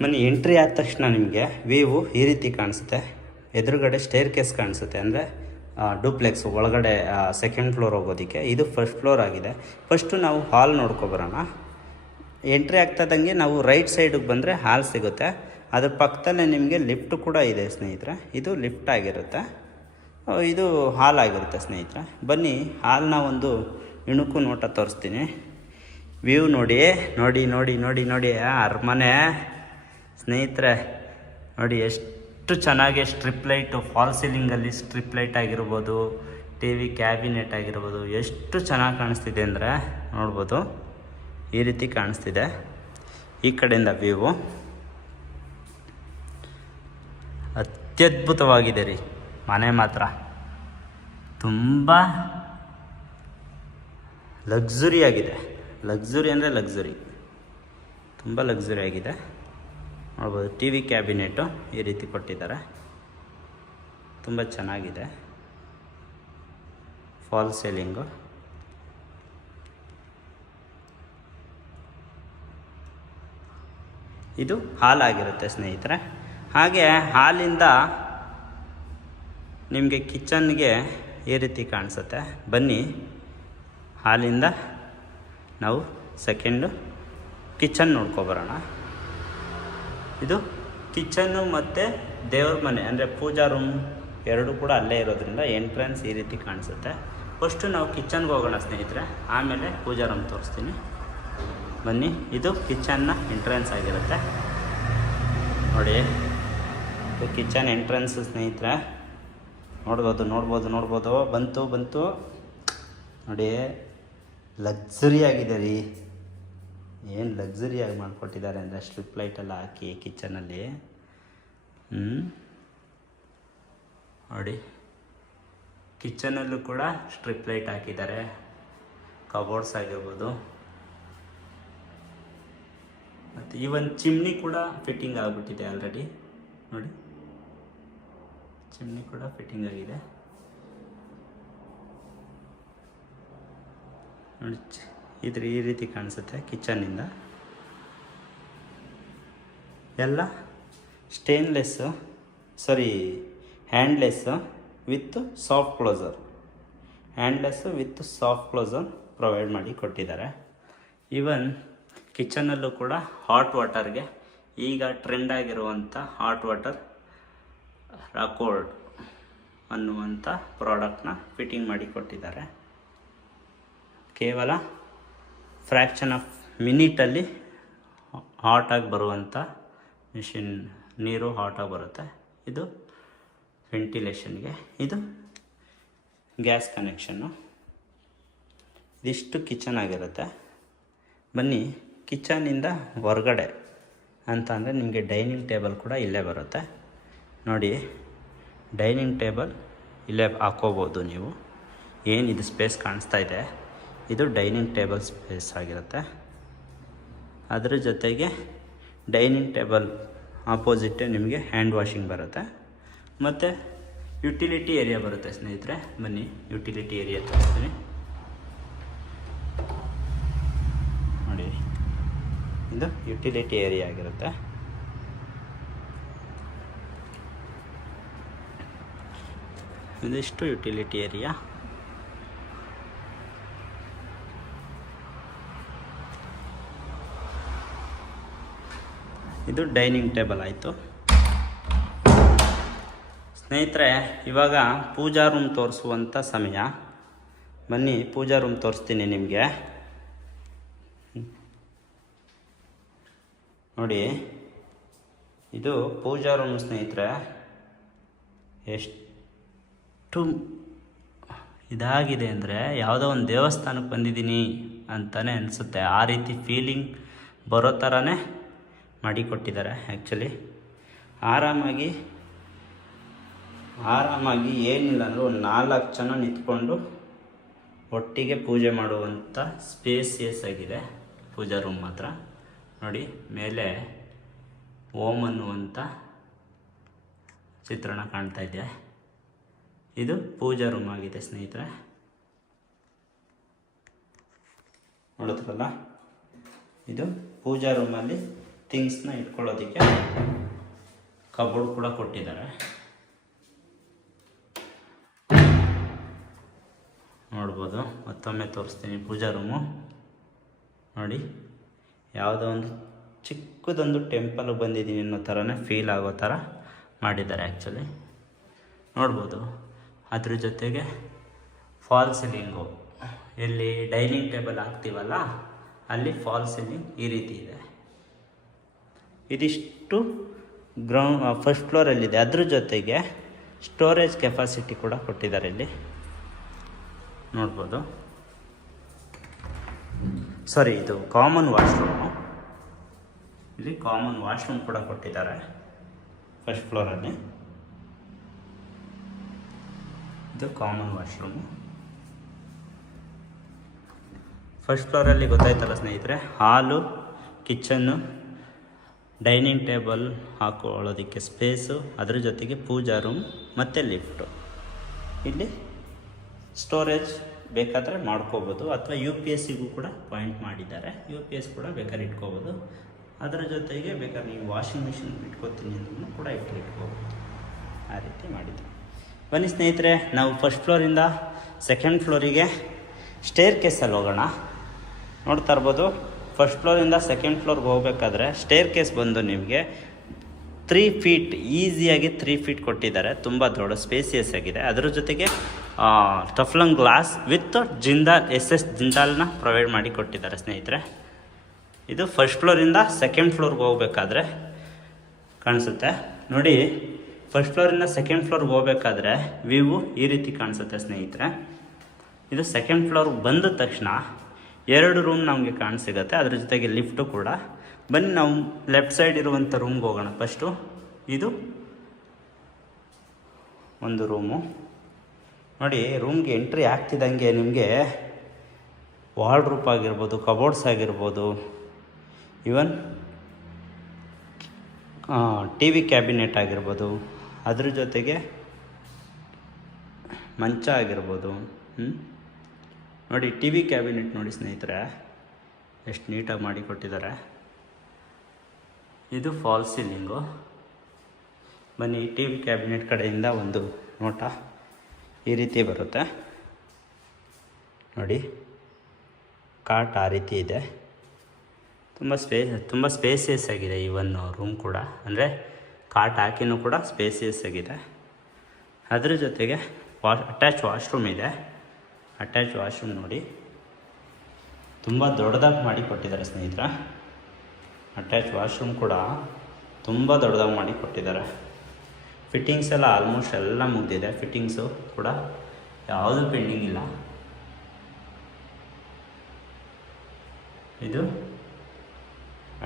ಬನ್ನಿ, ಎಂಟ್ರಿ ಆದ ತಕ್ಷಣ ನಿಮಗೆ ವ್ಯೂ ಈ ರೀತಿ ಕಾಣಿಸುತ್ತೆ. ಎದುರುಗಡೆ ಸ್ಟೇರ್ ಕೇಸ್ ಕಾಣಿಸುತ್ತೆ, ಅಂದರೆ ಡೂಪ್ಲೆಕ್ಸ್ ಒಳಗಡೆ ಸೆಕೆಂಡ್ ಫ್ಲೋರ್ ಹೋಗೋದಕ್ಕೆ. ಇದು ಫಸ್ಟ್ ಫ್ಲೋರ್ ಆಗಿದೆ. ಫಸ್ಟು ನಾವು ಹಾಲ್ ನೋಡ್ಕೊಬರೋಣ. ಎಂಟ್ರಿ ಆಗ್ತದಂಗೆ ನಾವು ರೈಟ್ ಸೈಡಿಗೆ ಬಂದರೆ ಹಾಲ್ ಸಿಗುತ್ತೆ. ಅದ್ರ ಪಕ್ಕದಲ್ಲೇ ನಿಮಗೆ ಲಿಫ್ಟ್ ಕೂಡ ಇದೆ ಸ್ನೇಹಿತರೆ. ಇದು ಲಿಫ್ಟ್ ಆಗಿರುತ್ತೆ, ಇದು ಹಾಲ್ ಆಗಿರುತ್ತೆ ಸ್ನೇಹಿತರೆ. ಬನ್ನಿ, ಹಾಲ್ನ ಒಂದು ಇಣುಕು ನೋಟ ತೋರಿಸ್ತೀನಿ. ವ್ಯೂ ನೋಡಿ ನೋಡಿ ನೋಡಿ ನೋಡಿ ನೋಡಿ ಅರಮನೆ ಸ್ನೇಹಿತರೆ. ನೋಡಿ ಎಷ್ಟು ಚೆನ್ನಾಗಿ ಸ್ಟ್ರಿಪ್ ಲೈಟು, ಫಾಲ್ ಸೀಲಿಂಗಲ್ಲಿ ಸ್ಟ್ರಿಪ್ ಲೈಟ್ ಆಗಿರ್ಬೋದು, TV ಕ್ಯಾಬಿನೆಟ್ ಆಗಿರ್ಬೋದು, ಎಷ್ಟು ಚೆನ್ನಾಗಿ ಕಾಣಿಸ್ತಿದೆ ಅಂದರೆ ನೋಡ್ಬೋದು. ಈ ರೀತಿ ಕಾಣಿಸ್ತಿದೆ ಈ ಕಡೆಯಿಂದ ವ್ಯೂ. ಅತ್ಯದ್ಭುತವಾಗಿದೆ ರೀ ಮನೆ ಮಾತ್ರ. ತುಂಬ ಲಕ್ಸುರಿ ಆಗಿದೆ. ಲಕ್ಸುರಿ ಅಂದರೆ ಲಕ್ಸುರಿ, ತುಂಬ ಲಕ್ಸುರಿ ಆಗಿದೆ. ನೋಡ್ಬೋದು TV ಕ್ಯಾಬಿನೆಟು ಈ ರೀತಿ ಕೊಟ್ಟಿದ್ದಾರೆ. ತುಂಬ ಚೆನ್ನಾಗಿದೆ. Fall ceiling. ಇದು ಹಾಲ್ ಆಗಿರುತ್ತೆ ಸ್ನೇಹಿತರೆ. ಹಾಗೆ ಹಾಲಿಂದ ನಿಮಗೆ ಕಿಚನ್ಗೆ ಈ ರೀತಿ ಕಾಣಿಸುತ್ತೆ. ಬನ್ನಿ, ಹಾಲಿಂದ ನಾವು ಸೆಕೆಂಡು ಕಿಚನ್ ನೋಡ್ಕೊಬರೋಣ. ಇದು ಕಿಚನ್ನು ಮತ್ತು ದೇವ್ರ ಮನೆ, ಅಂದರೆ ಪೂಜಾ ರೂಮ್ ಎರಡೂ ಕೂಡ ಅಲ್ಲೇ ಇರೋದ್ರಿಂದ ಎಂಟ್ರೆನ್ಸ್ ಈ ರೀತಿ ಕಾಣಿಸುತ್ತೆ. ಫಸ್ಟು ನಾವು ಕಿಚನ್ಗೆ ಹೋಗೋಣ ಸ್ನೇಹಿತರೆ, ಆಮೇಲೆ ಪೂಜಾ ರೂಮ್ ತೋರಿಸ್ತೀನಿ. ಬನ್ನಿ, ಇದು ಕಿಚನ್ನ ಎಂಟ್ರೆನ್ಸ್ ಆಗಿರುತ್ತೆ. ನೋಡಿ, ಇದು ಕಿಚನ್ ಎಂಟ್ರೆನ್ಸ್ ಸ್ನೇಹಿತರೆ. ನೋಡ್ಬೋದು ನೋಡ್ಬೋದು ನೋಡ್ಬೋದು. ಬಂತು ನೋಡಿ, ಲಕ್ಸುರಿ ಆಗಿದೆ ರೀ. ಏನು ಲಕ್ಸುರಿಯಾಗಿ ಮಾಡಿಕೊಟ್ಟಿದ್ದಾರೆ ಅಂದರೆ ಸ್ಟ್ರಿಪ್ ಲೈಟೆಲ್ಲ ಹಾಕಿ ಕಿಚನಲ್ಲಿ. ನೋಡಿ, ಕಿಚನಲ್ಲೂ ಕೂಡ ಸ್ಟ್ರಿಪ್ ಲೈಟ್ ಹಾಕಿದ್ದಾರೆ. ಕಬೋರ್ಡ್ಸ್ ಆಗಿರ್ಬೋದು, ಮತ್ತು ಈವನ್ ಚಿಮ್ನಿ ಕೂಡ ಫಿಟ್ಟಿಂಗ್ ಆಗಿಬಿಟ್ಟಿದೆ ಆಲ್ರೆಡಿ. ನೋಡಿ, ಚಿಮ್ನಿ ಕೂಡ ಫಿಟ್ಟಿಂಗ್ ಆಗಿದೆ. ನೋಡಿ, ಈ ರೀತಿ ಕಾಣಿಸುತ್ತೆ ಕಿಚನ್ನಿಂದ. ಎಲ್ಲ stainless, handless with soft closer. Handless with soft closer provide ಮಾಡಿ ಕೊಟ್ಟಿದ್ದಾರೆ. ಈವನ್ ಕಿಚನಲ್ಲೂ ಕೂಡ ಹಾಟ್ ವಾಟರ್ಗೆ ಈಗ ಟ್ರೆಂಡ್ ಆಗಿರುವಂಥ ಹಾಟ್ ವಾಟರ್ ರಾಕೋರ್ಡ್ ಅನ್ನುವಂಥ ಪ್ರಾಡಕ್ಟ್ನ ಫಿಟ್ಟಿಂಗ್ ಮಾಡಿ ಕೊಟ್ಟಿದ್ದಾರೆ. ಕೇವಲ ಫ್ರ್ಯಾಕ್ಷನ್ ಆಫ್ ಮಿನಿಟಲ್ಲಿ ಹಾಟಾಗಿ ಬರುವಂಥ ಮಿಷಿನ್, ನೀರು ಹಾಟಾಗಿ ಬರುತ್ತೆ. ಇದು ವೆಂಟಿಲೇಷನ್ಗೆ. ಇದು ಗ್ಯಾಸ್ ಕನೆಕ್ಷನ್ನು. ಇದಿಷ್ಟು ಕಿಚನ್ ಆಗಿರುತ್ತೆ. ಬನ್ನಿ ಕಿಚನಿಂದ ಹೊರಗಡೆ ಅಂತ ಅಂದರೆ ನಿಮಗೆ ಡೈನಿಂಗ್ ಟೇಬಲ್ ಕೂಡ ಇಲ್ಲೇ ಬರುತ್ತೆ ನೋಡಿ. ಡೈನಿಂಗ್ ಟೇಬಲ್ ಇಲ್ಲೇ ಹಾಕೋಬೋದು ನೀವು. ಏನಿದು ಸ್ಪೇಸ್ ಕಾಣಿಸ್ತಾ ಇದೆ ಇದು ಡೈನಿಂಗ್ ಟೇಬಲ್ ಸ್ಪೇಸ್ ಆಗಿರುತ್ತೆ. ಅದರ ಜೊತೆಗೆ ಡೈನಿಂಗ್ ಟೇಬಲ್ ಆಪೋಸಿಟ್ಟೇ ನಿಮಗೆ ಹ್ಯಾಂಡ್ ವಾಷಿಂಗ್ ಬರುತ್ತೆ. ಮತ್ತು ಯುಟಿಲಿಟಿ ಏರಿಯಾ ಬರುತ್ತೆ ಸ್ನೇಹಿತರೆ. ಬನ್ನಿ ಯುಟಿಲಿಟಿ ಏರಿಯಾ ತೋರಿಸ್ತೀನಿ ನೋಡಿ. ಇದು ಯುಟಿಲಿಟಿ ಏರಿಯಾ ಆಗಿರುತ್ತೆ. ಇದಿಷ್ಟು ಯುಟಿಲಿಟಿ ಏರಿಯಾ. ಇದು ಡೈನಿಂಗ್ ಟೇಬಲ್ ಆಯಿತು ಸ್ನೇಹಿತರೆ. ಇವಾಗ ಪೂಜಾ ರೂಮ್ ತೋರಿಸುವಂಥ ಸಮಯ. ಬನ್ನಿ ಪೂಜಾ ರೂಮ್ ತೋರಿಸ್ತೀನಿ ನಿಮಗೆ ನೋಡಿ. ಇದು ಪೂಜಾ ರೂಮ್ ಸ್ನೇಹಿತರೆ. ಎಷ್ಟು ಇದಾಗಿದೆ ಅಂದರೆ ಯಾವುದೋ ಒಂದು ದೇವಸ್ಥಾನಕ್ಕೆ ಬಂದಿದ್ದೀನಿ ಅಂತಲೇ ಅನಿಸುತ್ತೆ. ಆ ರೀತಿ ಫೀಲಿಂಗ್ ಬರೋ ಥರನೇ ಮಾಡಿಕೊಟ್ಟಿದ್ದಾರೆ. ಆ್ಯಕ್ಚುಲಿ ಆರಾಮಾಗಿ ಏನಿಲ್ಲ ಅಂದರೂ ಒಂದು 4 ಜನ ನಿಂತ್ಕೊಂಡು ಒಟ್ಟಿಗೆ ಪೂಜೆ ಮಾಡುವಂಥ ಸ್ಪೇಸಿಯಸ್ ಆಗಿದೆ ಪೂಜಾ ರೂಮ್ ಮಾತ್ರ ನೋಡಿ. ಮೇಲೆ ಓಂ ಅನ್ನುವಂಥ ಚಿತ್ರಣ ಕಾಣ್ತಾ ಇದೆ. ಇದು ಪೂಜಾ ರೂಮ್ ಆಗಿದೆ ಸ್ನೇಹಿತರೆ. ನೋಡಿದ್ರಲ್ಲ, ಇದು ಪೂಜಾ ರೂಮಲ್ಲಿ ಥಿಂಗ್ಸ್ನ ಇಟ್ಕೊಳ್ಳೋದಕ್ಕೆ ಕಬೋರ್ಡ್ ಕೂಡ ಕೊಟ್ಟಿದ್ದಾರೆ. ನೋಡ್ಬೋದು. ಮತ್ತೊಮ್ಮೆ ತೋರಿಸ್ತೀನಿ ಪೂಜಾ ರೂಮು ನೋಡಿ. ಯಾವುದೋ ಒಂದು ಚಿಕ್ಕದೊಂದು ಟೆಂಪಲ್ಗೆ ಬಂದಿದ್ದೀನಿ ಅನ್ನೋ ಥರನೇ ಫೀಲ್ ಆಗೋ ಥರ ಮಾಡಿದ್ದಾರೆ ಆ್ಯಕ್ಚುಲಿ. ನೋಡ್ಬೋದು. ಅದ್ರ ಜೊತೆಗೆ ಫಾಲ್ ಸೀಲಿಂಗು, ಎಲ್ಲಿ ಡೈನಿಂಗ್ ಟೇಬಲ್ ಹಾಕ್ತೀವಲ್ಲ ಅಲ್ಲಿ ಫಾಲ್ ಸೀಲಿಂಗ್ ಈ ರೀತಿ ಇದೆ. ಇದಿಷ್ಟು ಫಸ್ಟ್ ಫ್ಲೋರಲ್ಲಿದೆ. ಅದ್ರ ಜೊತೆಗೆ ಸ್ಟೋರೇಜ್ ಕೆಪಾಸಿಟಿ ಕೂಡ ಕೊಟ್ಟಿದ್ದಾರೆ ಇಲ್ಲಿ ನೋಡ್ಬೋದು. ಸಾರಿ, ಇದು ಕಾಮನ್ ವಾಶ್ರೂಮು. ಇಲ್ಲಿ ಕಾಮನ್ ವಾಶ್ರೂಮ್ ಕೂಡ ಕೊಟ್ಟಿದ್ದಾರೆ ಫಸ್ಟ್ ಫ್ಲೋರಲ್ಲಿ. ಇದು ಕಾಮನ್ ವಾಶ್ರೂಮು. ಫಸ್ಟ್ ಫ್ಲೋರಲ್ಲಿ ಗೊತ್ತಾಯ್ತಲ್ಲ ಸ್ನೇಹಿತರೆ, ಹಾಲು, ಕಿಚನ್ನು, ಡೈನಿಂಗ್ ಟೇಬಲ್ ಹಾಕೊಳ್ಳೋದಕ್ಕೆ ಸ್ಪೇಸು, ಅದರ ಜೊತೆಗೆ ಪೂಜಾ ರೂಮ್ ಮತ್ತು ಲಿಫ್ಟು. ಇಲ್ಲಿ ಸ್ಟೋರೇಜ್ ಬೇಕಾದರೆ ಮಾಡ್ಕೋಬೋದು, ಅಥವಾ UPSಗೂ ಕೂಡ ಪಾಯಿಂಟ್ ಮಾಡಿದ್ದಾರೆ. UPS ಕೂಡ ಬೇಕಾದ್ರೆ ಇಟ್ಕೋಬೋದು. ಅದರ ಜೊತೆಗೆ ಬೇಕಾದ್ರೆ ನೀವು ವಾಷಿಂಗ್ ಮಿಷಿನ್ ಇಟ್ಕೋತೀನಿ ಅಂದ್ರೂ ಕೂಡ ಇಟ್ಕೋಬೋದು. ಆ ರೀತಿ ಮಾಡಿದ್ವಿ. ಬನ್ನಿ ಸ್ನೇಹಿತರೆ, ನಾವು ಫಸ್ಟ್ ಫ್ಲೋರಿಂದ ಸೆಕೆಂಡ್ ಫ್ಲೋರಿಗೆ ಸ್ಟೇರ್ ಕೇಸಲ್ಲಿ ಹೋಗೋಣ. ನೋಡ್ತಾ ಇರ್ಬೋದು, ಫಸ್ಟ್ ಫ್ಲೋರಿಂದ ಸೆಕೆಂಡ್ ಫ್ಲೋರ್ಗೆ ಹೋಗಬೇಕಾದ್ರೆ ಸ್ಟೇರ್ ಕೇಸ್ ಬಂದು ನಿಮಗೆ 3 ಫೀಟ್, ಈಸಿಯಾಗಿ 3 ಫೀಟ್ ಕೊಟ್ಟಿದ್ದಾರೆ. ತುಂಬ ದೊಡ್ಡ ಸ್ಪೇಸಿಯಸ್ ಆಗಿದೆ. ಅದರ ಜೊತೆಗೆ ಟಫ್ಲಂಗ್ ಗ್ಲಾಸ್ ವಿತ್ ಜಿಂದಾಲ್ SS ಜಿಂದಾಲ್ನ ಪ್ರೊವೈಡ್ ಮಾಡಿ ಕೊಟ್ಟಿದ್ದಾರೆ ಸ್ನೇಹಿತರೆ. ಇದು ಫಸ್ಟ್ ಫ್ಲೋರಿಂದ ಸೆಕೆಂಡ್ ಫ್ಲೋರ್ಗೆ ಹೋಗಬೇಕಾದ್ರೆ ಕಾಣಿಸುತ್ತೆ ನೋಡಿ. ಫಸ್ಟ್ ಫ್ಲೋರಿಂದ ಸೆಕೆಂಡ್ ಫ್ಲೋರ್ಗೆ ಹೋಗಬೇಕಾದ್ರೆ ವ್ಯೂ ಈ ರೀತಿ ಕಾಣಿಸುತ್ತೆ ಸ್ನೇಹಿತರೆ. ಇದು ಸೆಕೆಂಡ್ ಫ್ಲೋರ್ಗೆ ಬಂದ ತಕ್ಷಣ 2 ರೂಮ್ ನಮಗೆ ಕಾಣಿಸಿಗುತ್ತೆ. ಅದ್ರ ಜೊತೆಗೆ ಲಿಫ್ಟು ಕೂಡ. ಬನ್ನಿ ನಾವು ಲೆಫ್ಟ್ ಸೈಡ್ ಇರುವಂಥ ರೂಮ್ಗೆ ಹೋಗೋಣ. ಫಸ್ಟು ಇದು ಒಂದು ರೂಮು ನೋಡಿ. ರೂಮ್ಗೆ ಎಂಟ್ರಿ ಆಗ್ತಿದ್ದಂಗೆ ನಿಮಗೆ ವಾರ್ಡ್ರೋಬ್ ಆಗಿರ್ಬೋದು, ಕಬೋರ್ಡ್ಸ್ ಆಗಿರ್ಬೋದು, ಈವನ್ TV ಕ್ಯಾಬಿನೆಟ್ ಆಗಿರ್ಬೋದು, ಅದ್ರ ಜೊತೆಗೆ ಮಂಚ ಆಗಿರ್ಬೋದು. ನೋಡಿ TV ಕ್ಯಾಬಿನೆಟ್ ನೋಡಿ ಸ್ನೇಹಿತರೆ, ಎಷ್ಟು ನೀಟಾಗಿ ಮಾಡಿ ಕೊಟ್ಟಿದ್ದಾರೆ. ಇದು ಫಾಲ್ ಸೀಲಿಂಗು. ಬನ್ನಿ TV ಕ್ಯಾಬಿನೆಟ್ ಕಡೆಯಿಂದ ಒಂದು ನೋಟ ಈ ರೀತಿ ಬರುತ್ತೆ ನೋಡಿ. ಕಾಟ್ ಆ ರೀತಿ ಇದೆ. ತುಂಬ ಸ್ಪೇಸಿಯಸ್ ಆಗಿದೆ. ಈವನ್ ರೂಮ್ ಕೂಡ, ಅಂದರೆ ಕಾಟ್ ಹಾಕಿನೂ ಕೂಡ ಸ್ಪೇಸಿಯಸ್ ಆಗಿದೆ. ಅದ್ರ ಜೊತೆಗೆ ಅಟ್ಯಾಚ್ ವಾಶ್ರೂಮ್ ಇದೆ. ಅಟ್ಯಾಚ್ ವಾಶ್ರೂಮ್ ನೋಡಿ, ತುಂಬ ದೊಡ್ಡದಾಗಿ ಮಾಡಿ ಕೊಟ್ಟಿದ್ದಾರೆ ಸ್ನೇಹಿತರೆ. ಅಟ್ಯಾಚ್ ವಾಶ್ರೂಮ್ ಕೂಡ ತುಂಬ ದೊಡ್ಡದಾಗಿ ಮಾಡಿ ಕೊಟ್ಟಿದ್ದಾರೆ. ಫಿಟ್ಟಿಂಗ್ಸ್ ಎಲ್ಲ ಆಲ್ಮೋಸ್ಟ್ ಎಲ್ಲ ಮುಗಿದಿದೆ. ಫಿಟ್ಟಿಂಗ್ಸು ಕೂಡ ಯಾವುದೂ ಪೆಂಡಿಂಗ್ ಇಲ್ಲ. ಇದು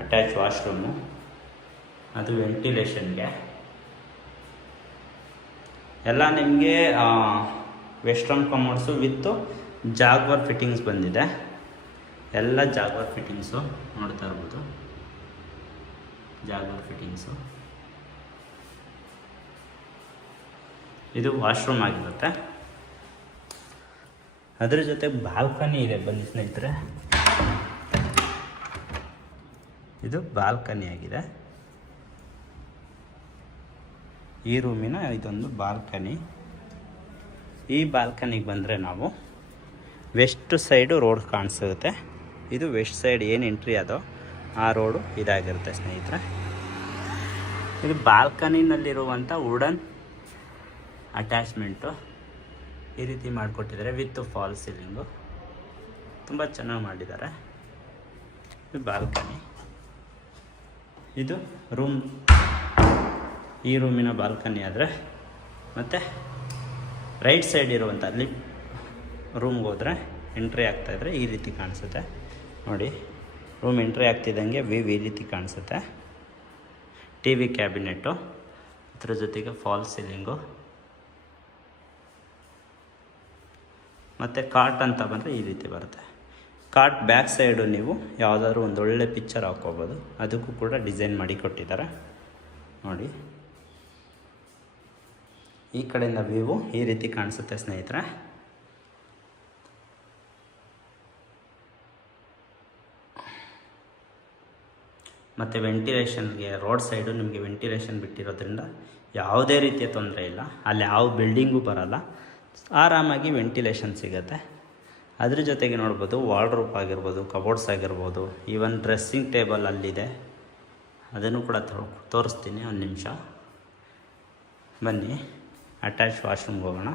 ಅಟ್ಯಾಚ್ ವಾಶ್ರೂಮು, ಅದು ವೆಂಟಿಲೇಷನ್ಗೆ ಎಲ್ಲ ನಿಮಗೆ ವೆಸ್ಟರ್ನ್ ಕಮೋಡ್ಸು ವಿತ್ತು ಜಾಗ್ವರ್ ಫಿಟ್ಟಿಂಗ್ಸ್ ಬಂದಿದೆ. ಎಲ್ಲ ಜಾಗ್ವರ್ ಫಿಟ್ಟಿಂಗ್ಸು ನೋಡ್ತಾ ಇರ್ಬೋದು, ಜಾಗ್ವರ್ ಫಿಟ್ಟಿಂಗ್ಸು. ಇದು ವಾಶ್ರೂಮ್ ಆಗಿರುತ್ತೆ. ಅದ್ರ ಜೊತೆ ಬಾಲ್ಕನಿ ಇದೆ, ಬನ್ನಿ ಸ್ನೇಹಿತರೆ. ಇದು ಬಾಲ್ಕನಿ ಆಗಿದೆ. ಈ ರೂಮಿನ ಇದೊಂದು ಬಾಲ್ಕನಿ. ಈ ಬಾಲ್ಕನಿಗೆ ಬಂದರೆ ನಾವು ವೆಸ್ಟ್ ಸೈಡು ರೋಡ್ ಕಾಣಿಸುತ್ತೆ. ಇದು ವೆಸ್ಟ್ ಸೈಡ್ ಏನು ಎಂಟ್ರಿ ಅದೋ ಆ ರೋಡು ಇದಾಗಿರುತ್ತೆ ಸ್ನೇಹಿತರೆ. ಇದು ಬಾಲ್ಕನಿನಲ್ಲಿರುವಂಥ ವುಡನ್ ಅಟ್ಯಾಚ್ಮೆಂಟು ಈ ರೀತಿ ಮಾಡಿಕೊಟ್ಟಿದ್ದಾರೆ ವಿತ್ ಫಾಲ್ ಸೀಲಿಂಗು. ತುಂಬ ಚೆನ್ನಾಗಿ ಮಾಡಿದ್ದಾರೆ. ಇದು ಬಾಲ್ಕನಿ. ಇದು ರೂಮ್, ಈ ರೂಮಿನ ಬಾಲ್ಕನಿ ಆದರೆ ಮತ್ತು ರೈಟ್ ಸೈಡ್ ಇರುವಂಥ ಅಲ್ಲಿ ರೂಮ್ಗೆ ಹೋದರೆ ಎಂಟ್ರಿ ಆಗ್ತಾಯಿದ್ರೆ ಈ ರೀತಿ ಕಾಣಿಸುತ್ತೆ ನೋಡಿ. ರೂಮ್ ಎಂಟ್ರಿ ಆಗ್ತಿದ್ದಂಗೆ ಈ ರೀತಿ ಕಾಣಿಸುತ್ತೆ. ಟಿ ವಿ ಕ್ಯಾಬಿನೆಟ್ಟು, ಅದ್ರ ಜೊತೆಗೆ ಫಾಲ್ ಸೀಲಿಂಗು ಮತ್ತು ಕಾಟ್ ಅಂತ ಬಂದರೆ ಈ ರೀತಿ ಬರುತ್ತೆ. ಕಾಟ್ ಬ್ಯಾಕ್ ಸೈಡು ನೀವು ಯಾವುದಾದ್ರೂ ಒಂದು ಒಳ್ಳೆ ಪಿಕ್ಚರ್ ಹಾಕ್ಕೋಬೋದು. ಅದಕ್ಕೂ ಕೂಡ ಡಿಸೈನ್ ಮಾಡಿ ಕೊಟ್ಟಿದ್ದಾರೆ ನೋಡಿ. ಈ ಕಡೆಯಿಂದ ವ್ಯೂ ಈ ರೀತಿ ಕಾಣಿಸುತ್ತೆ ಸ್ನೇಹಿತರೆ. ಮತ್ತು ವೆಂಟಿಲೇಷನ್ಗೆ ರೋಡ್ ಸೈಡು ನಿಮಗೆ ವೆಂಟಿಲೇಷನ್ ಬಿಟ್ಟಿರೋದ್ರಿಂದ ಯಾವುದೇ ರೀತಿಯ ತೊಂದರೆ ಇಲ್ಲ. ಅಲ್ಲಿ ಯಾವ ಬಿಲ್ಡಿಂಗು ಬರೋಲ್ಲ, ಆರಾಮಾಗಿ ವೆಂಟಿಲೇಷನ್ ಸಿಗುತ್ತೆ. ಅದ್ರ ಜೊತೆಗೆ ನೋಡ್ಬೋದು ವಾರ್ಡ್ರೋಬ್ ಆಗಿರ್ಬೋದು, ಕಬೋರ್ಡ್ಸ್ ಆಗಿರ್ಬೋದು, ಈವನ್ ಡ್ರೆಸ್ಸಿಂಗ್ ಟೇಬಲ್ ಅಲ್ಲಿದೆ. ಅದನ್ನು ಕೂಡ ತೋರಿಸ್ತೀನಿ, ಒಂದು ನಿಮಿಷ ಬನ್ನಿ. ಅಟ್ಯಾಚ್ ವಾಶ್ರೂಮ್ಗೆ ಹೋಗೋಣ.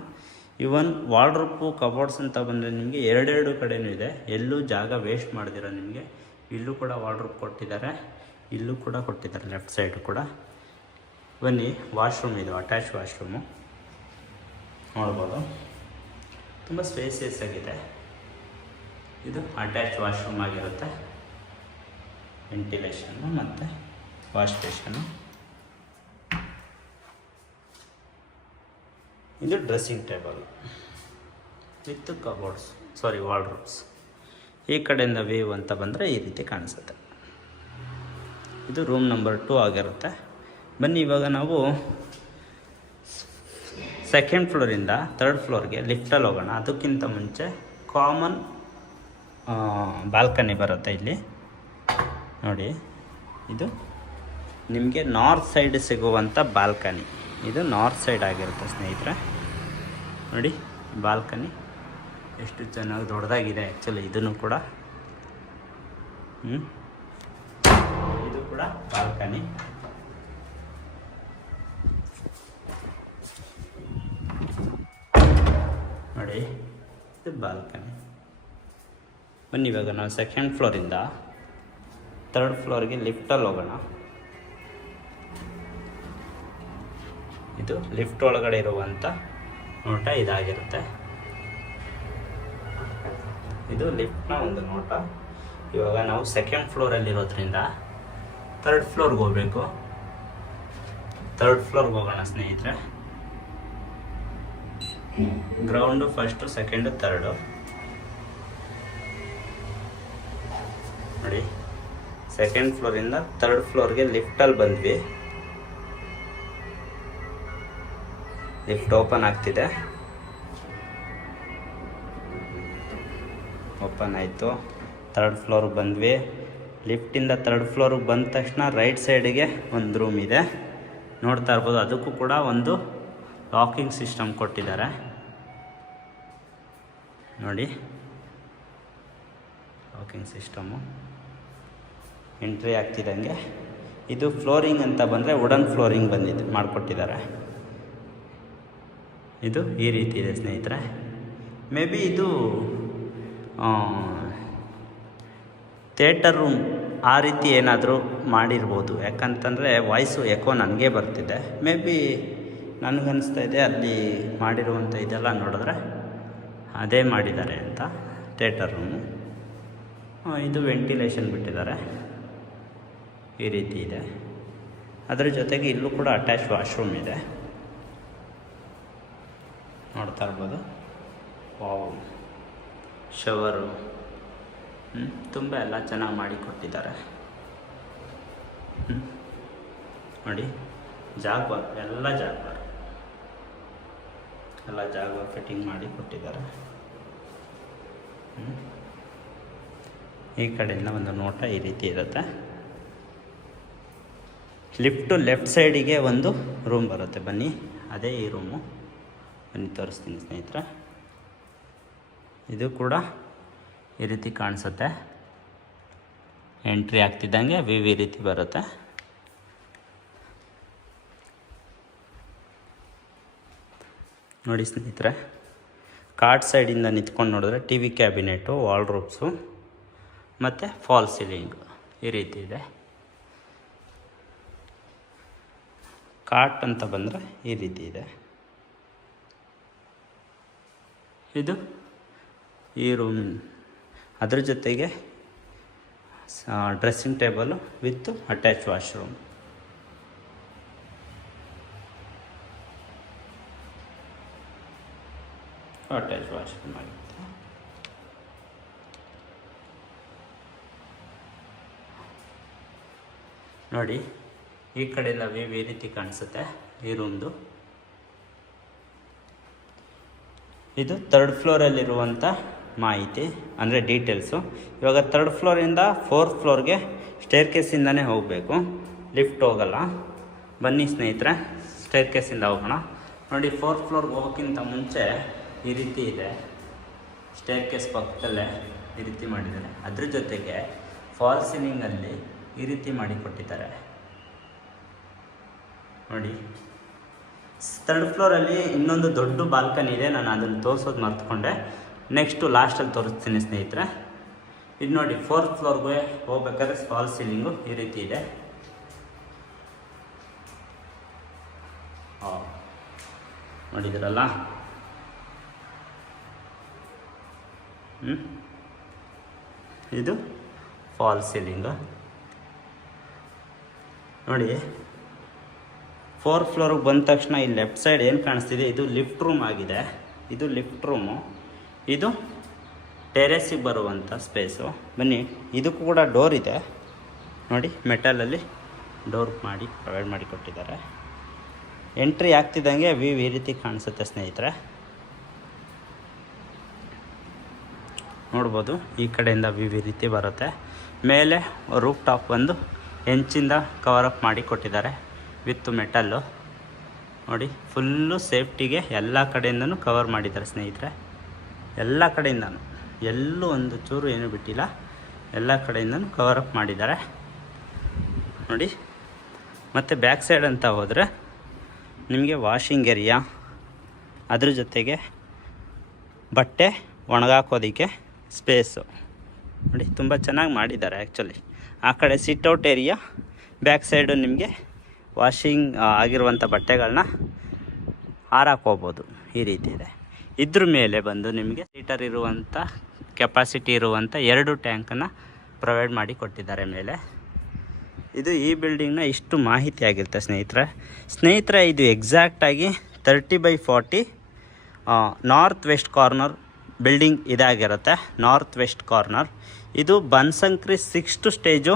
ಇವನ್ ವಾರ್ಡ್ರೋಬು ಕಬೋರ್ಡ್ಸ್ ಅಂತ ಬಂದರೆ ನಿಮಗೆ ಎರಡೆರಡು ಕಡೆಯೂ ಇದೆ. ಎಲ್ಲೂ ಜಾಗ ವೇಸ್ಟ್ ಮಾಡ್ದಿರೋ ನಿಮಗೆ ಇಲ್ಲೂ ಕೂಡ ವಾರ್ಡ್ರೋಬ್ ಕೊಟ್ಟಿದ್ದಾರೆ, ಇಲ್ಲೂ ಕೂಡ ಕೊಟ್ಟಿದ್ದಾರೆ, ಲೆಫ್ಟ್ ಸೈಡು ಕೂಡ. ಬನ್ನಿ, ವಾಶ್ರೂಮ್ ಇದು ಅಟ್ಯಾಚ್ ವಾಶ್ರೂಮು ನೋಡ್ಬೋದು. ತುಂಬ ಸ್ಪೇಸಿಯಸ್ ಆಗಿದೆ. ಇದು ಅಟ್ಯಾಚ್ ವಾಶ್ರೂಮ್ ಆಗಿರುತ್ತೆ. ವೆಂಟಿಲೇಷನ್ನು ಮತ್ತು ವಾಶ್ ಬೇಷನ್ನು. ಇದು dressing table with cupboards, wardrobes. ಈ ಕಡೆಯಿಂದ ವ್ಯೂ ಅಂತ ಬಂದರೆ ಈ ರೀತಿ ಕಾಣಿಸುತ್ತೆ. ಇದು ರೂಮ್ ನಂಬರ್ 2 ಆಗಿರುತ್ತೆ. ಬನ್ನಿ, ಇವಾಗ ನಾವು ಸೆಕೆಂಡ್ ಫ್ಲೋರಿಂದ 3rd ಫ್ಲೋರ್ಗೆ ಲಿಫ್ಟಲ್ಲಿ ಹೋಗೋಣ. ಅದಕ್ಕಿಂತ ಮುಂಚೆ ಕಾಮನ್ ಬಾಲ್ಕನಿ ಬರುತ್ತೆ ಇಲ್ಲಿ ನೋಡಿ. ಇದು ನಿಮಗೆ ನಾರ್ತ್ ಸೈಡ್ ಸಿಗುವಂಥ ಬಾಲ್ಕನಿ. ಇದು ನಾರ್ತ್ ಸೈಡ್ ಆಗಿರುತ್ತೆ ಸ್ನೇಹಿತರೆ ನೋಡಿ. ಬಾಲ್ಕನಿ ಎಷ್ಟು ಚೆನ್ನಾಗಿ ದೊಡ್ಡದಾಗಿದೆ ಆ್ಯಕ್ಚುಲಿ. ಇದನ್ನು ಕೂಡ ಇದು ಕೂಡ ಬಾಲ್ಕನಿ. ನೋಡಿ, ಇದು ಬಾಲ್ಕನಿ. ಬನ್ನಿ, ಇವಾಗ ನಾವು ಸೆಕೆಂಡ್ ಫ್ಲೋರಿಂದ 3rd ಫ್ಲೋರ್ಗೆ ಲಿಫ್ಟಲ್ಲಿ ಹೋಗೋಣ. ಇದು ಲಿಫ್ಟ್ ಒಳಗಡೆ ಇರುವಂಥ ನೋಟ ಇದಾಗಿರುತ್ತೆ. ಇದು ಲಿಫ್ಟ್ನ ಒಂದು ನೋಟ. ಇವಾಗ ನಾವು ಸೆಕೆಂಡ್ ಫ್ಲೋರಲ್ಲಿರೋದ್ರಿಂದ 3rd ಫ್ಲೋರ್ಗೆ ಹೋಗಬೇಕು. 3rd ಫ್ಲೋರ್ಗೆ ಹೋಗೋಣ ಸ್ನೇಹಿತರೆ. ಗ್ರೌಂಡು ಫಸ್ಟು, ಸೆಕೆಂಡು, 3rಡು ನೋಡಿ. ಸೆಕೆಂಡ್ ಫ್ಲೋರಿಂದ 3rd ಫ್ಲೋರ್ಗೆ ಲಿಫ್ಟಲ್ಲಿ ಬಂದ್ವಿ. ಲಿಫ್ಟ್ ಓಪನ್ ಆಗ್ತಿದೆ. ಓಪನ್ ಆಯಿತು. 3rd ಫ್ಲೋರ್ಗೆ ಬಂದ್ವಿ. ಲಿಫ್ಟಿಂದ 3rd ಫ್ಲೋರ್ಗೆ ಬಂದ ತಕ್ಷಣ ರೈಟ್ ಸೈಡಿಗೆ ಒಂದು ರೂಮ್ ಇದೆ, ನೋಡ್ತಾ ಇರ್ಬೋದು. ಅದಕ್ಕೂ ಕೂಡ ಒಂದು ಲಾಕಿಂಗ್ ಸಿಸ್ಟಮ್ ಕೊಟ್ಟಿದ್ದಾರೆ ನೋಡಿ. ಲಾಕಿಂಗ್ ಸಿಸ್ಟಮು ಎಂಟ್ರಿ ಆಗ್ತಿದ್ದಂಗೆ. ಇದು ಫ್ಲೋರಿಂಗ್ ಅಂತ ಬಂದರೆ ವುಡನ್ ಫ್ಲೋರಿಂಗ್ ಬಂದಿದೆ, ಮಾಡಿಕೊಟ್ಟಿದ್ದಾರೆ. ಇದು ಈ ರೀತಿ ಇದೆ ಸ್ನೇಹಿತರೆ. ಮೇ ಬಿ ಇದು ಥಿಯೇಟರ್ ರೂಮ್ ಆ ರೀತಿ ಏನಾದರೂ ಮಾಡಿರ್ಬೋದು. ಯಾಕಂತಂದರೆ ವಾಯ್ಸು ಎಕೋ ನನಗೆ ಬರ್ತಿದೆ. ಮೇ ಬಿ ನನಗನ್ನಿಸ್ತಾ ಇದೆ ಅಲ್ಲಿ ಮಾಡಿರುವಂಥ ಇದೆಲ್ಲ ನೋಡಿದ್ರೆ ಅದೇ ಮಾಡಿದ್ದಾರೆ ಅಂತ. ಥಿಯೇಟರ್ ರೂಮು ಇದು ವೆಂಟಿಲೇಷನ್ ಬಿಟ್ಟಿದ್ದಾರೆ, ಈ ರೀತಿ ಇದೆ. ಅದರ ಜೊತೆಗೆ ಇಲ್ಲೂ ಕೂಡ ಅಟ್ಯಾಚ್ ವಾಶ್ರೂಮ್ ಇದೆ, ನೋಡ್ತಾ ಇರ್ಬೋದು. ವಾವ್, ಶವರು ತುಂಬ ಎಲ್ಲ ಚೆನ್ನಾಗಿ ಮಾಡಿ ಕೊಟ್ಟಿದ್ದಾರೆ. ನೋಡಿ, ಜಾಗ್ವಾರ್ ಎಲ್ಲ ಜಾಗ್ವಾರ್ ಫಿಟ್ಟಿಂಗ್ ಮಾಡಿ ಕೊಟ್ಟಿದ್ದಾರೆ. ಈ ಕಡೆಯಿಂದ ಒಂದು ನೋಟ ಈ ರೀತಿ ಇರುತ್ತೆ. ಲಿಫ್ಟು ಲೆಫ್ಟ್ ಸೈಡಿಗೆ ಒಂದು ರೂಮ್ ಬರುತ್ತೆ, ಬನ್ನಿ ಅದೇ ಈ ರೂಮು, ಬನ್ನಿ ತೋರಿಸ್ತೀನಿ ಸ್ನೇಹಿತರೆ. ಇದು ಕೂಡ ಈ ರೀತಿ ಕಾಣಿಸುತ್ತೆ. ಎಂಟ್ರಿ ಆಗ್ತಿದ್ದಂಗೆ ಈ ರೀತಿ ಬರುತ್ತೆ. ನೋಡಿ ಸ್ನೇಹಿತರೆ, ಕಾರ್ಡ್ ಸೈಡಿಂದ ನಿಂತ್ಕೊಂಡು ನೋಡಿದ್ರೆ ಟಿ ವಿ ಕ್ಯಾಬಿನೆಟು, ವಾಲ್ಡ್ರೋಬ್ಸು ಮತ್ತು ಫಾಲ್ ಸೀಲಿಂಗ್ ಈ ರೀತಿ ಇದೆ. ಕಾಟ್ ಅಂತ ಬಂದರೆ ಈ ರೀತಿ ಇದೆ. ಇದು ಈ ರೂಮ್, ಅದ್ರ ಜೊತೆಗೆ dressing table with attach washroom. ಆಗುತ್ತೆ. ನೋಡಿ, ಈ ಕಡೆಯಿಂದ ಈ ರೀತಿ ಕಾಣಿಸುತ್ತೆ ಈ ರೂಮ್ದು. ಇದು 3rd ಫ್ಲೋರಲ್ಲಿರುವಂಥ ಮಾಹಿತಿ, ಅಂದರೆ ಡೀಟೇಲ್ಸು. ಇವಾಗ 3rd ಫ್ಲೋರಿಂದ 4th ಫ್ಲೋರ್ಗೆ ಸ್ಟೇರ್ ಕೇಸಿಂದನೇ ಹೋಗಬೇಕು, ಲಿಫ್ಟ್ ಹೋಗಲ್ಲ. ಬನ್ನಿ ಸ್ನೇಹಿತರೆ, ಸ್ಟೇರ್ ಕೇಸಿಂದ ಹೋಗೋಣ. ನೋಡಿ, 4th ಫ್ಲೋರ್ಗೆ ಹೋಗೋಕ್ಕಿಂತ ಮುಂಚೆ ಈ ರೀತಿ ಇದೆ, ಸ್ಟೇರ್ ಕೇಸ್ ಪಕ್ಕದಲ್ಲೇ ಈ ರೀತಿ ಮಾಡಿದ್ದಾರೆ. ಅದ್ರ ಜೊತೆಗೆ ಫಾಲ್ ಸೀಲಿಂಗಲ್ಲಿ ಈ ರೀತಿ ಮಾಡಿ ಕೊಟ್ಟಿದ್ದಾರೆ. ನೋಡಿ, 3rd ಫ್ಲೋರಲ್ಲಿ ಇನ್ನೊಂದು ದೊಡ್ಡ ಬಾಲ್ಕನಿ ಇದೆ, ನಾನು ಅದನ್ನು ತೋರಿಸೋದು ಮರ್ತ್ಕೊಂಡೆ. ನೆಕ್ಸ್ಟು ಲಾಸ್ಟಲ್ಲಿ ತೋರಿಸ್ತೀನಿ ಸ್ನೇಹಿತರೆ. ಇದು ನೋಡಿ, 4th ಫ್ಲೋರ್ಗೆ ಹೋಗ್ಬೇಕಾದ್ರೆ ಫಾಲ್ ಸೀಲಿಂಗು ಈ ರೀತಿ ಇದೆ. ನೋಡಿದ್ರಲ್ಲ, ಇದು ಫಾಲ್ ಸೀಲಿಂಗು. ನೋಡಿ, 4th ಫ್ಲೋರಿಗೆ ಬಂದ ತಕ್ಷಣ ಈ ಲೆಫ್ಟ್ ಸೈಡ್ ಏನು ಕಾಣಿಸ್ತಿದೆ, ಇದು ಲಿಫ್ಟ್ ರೂಮ್ ಆಗಿದೆ. ಇದು ಲಿಫ್ಟ್ ರೂಮು, ಇದು ಟೆರೆಸಿಗೆ ಬರುವಂಥ ಸ್ಪೇಸು. ಬನ್ನಿ, ಇದಕ್ಕೂ ಕೂಡ ಡೋರ್ ಇದೆ. ನೋಡಿ, ಮೆಟಲಲ್ಲಿ ಡೋರ್ ಮಾಡಿ ಪ್ರೊವೈಡ್ ಮಾಡಿ ಕೊಟ್ಟಿದ್ದಾರೆ. ಎಂಟ್ರಿ ಆಗ್ತಿದ್ದಂಗೆ ಈ ರೀತಿ ಕಾಣಿಸುತ್ತೆ ಸ್ನೇಹಿತರೆ, ನೋಡ್ಬೋದು. ಈ ಕಡೆಯಿಂದ ಈ ರೀತಿ ಬರುತ್ತೆ. ಮೇಲೆ ರೂಫ್ ಟಾಪ್ ಒಂದು ಹೆಂಚಿಂದ ಕವರಪ್ ಮಾಡಿ ಕೊಟ್ಟಿದ್ದಾರೆ ವಿತ್ ಮೆಟಲ್ಲು. ನೋಡಿ, ಫುಲ್ಲು ಸೇಫ್ಟಿಗೆ ಎಲ್ಲ ಕಡೆಯಿಂದನೂ ಕವರ್ ಮಾಡಿದ್ದಾರೆ ಸ್ನೇಹಿತರೆ, ಎಲ್ಲ ಕಡೆಯಿಂದನೂ, ಎಲ್ಲೂ ಒಂದು ಚೂರು ಏನೂ ಬಿಟ್ಟಿಲ್ಲ, ಎಲ್ಲ ಕಡೆಯಿಂದನೂ ಕವರಪ್ ಮಾಡಿದ್ದಾರೆ. ನೋಡಿ, ಮತ್ತು ಬ್ಯಾಕ್ ಸೈಡ್ ಅಂತ ಹೋದರೆ ನಿಮಗೆ ವಾಷಿಂಗ್ ಏರಿಯಾ, ಅದ್ರ ಜೊತೆಗೆ ಬಟ್ಟೆ ಒಣಗಾಕೋದಕ್ಕೆ ಸ್ಪೇಸು. ನೋಡಿ, ತುಂಬ ಚೆನ್ನಾಗಿ ಮಾಡಿದ್ದಾರೆ ಆ್ಯಕ್ಚುಲಿ. ಆ ಕಡೆ ಸಿಟ್ಔಟ್ ಏರಿಯಾ, ಬ್ಯಾಕ್ ಸೈಡು ನಿಮಗೆ ವಾಷಿಂಗ್ ಆಗಿರುವಂಥ ಬಟ್ಟೆಗಳನ್ನ ಹಾರಾಕೋಬೋದು, ಈ ರೀತಿ ಇದೆ. ಇದ್ರ ಮೇಲೆ ಬಂದು ನಿಮಗೆ ಲೀಟರ್ ಇರುವಂಥ ಕೆಪಾಸಿಟಿ ಇರುವಂಥ 2 ಟ್ಯಾಂಕನ್ನು ಪ್ರೊವೈಡ್ ಮಾಡಿ ಕೊಟ್ಟಿದ್ದಾರೆ ಮೇಲೆ. ಇದು ಈ ಬಿಲ್ಡಿಂಗ್ನ ಇಷ್ಟು ಮಾಹಿತಿ ಆಗಿರುತ್ತೆ ಸ್ನೇಹಿತರೆ. ಇದು ಎಕ್ಸಾಕ್ಟಾಗಿ 30/40 ನಾರ್ತ್ ವೆಸ್ಟ್ ಕಾರ್ನರ್ ಬಿಲ್ಡಿಂಗ್ ಇದಾಗಿರುತ್ತೆ. ನಾರ್ತ್ ವೆಸ್ಟ್ ಕಾರ್ನರ್ ಇದು ಬನಶಂಕರಿ 6th ಸ್ಟೇಜು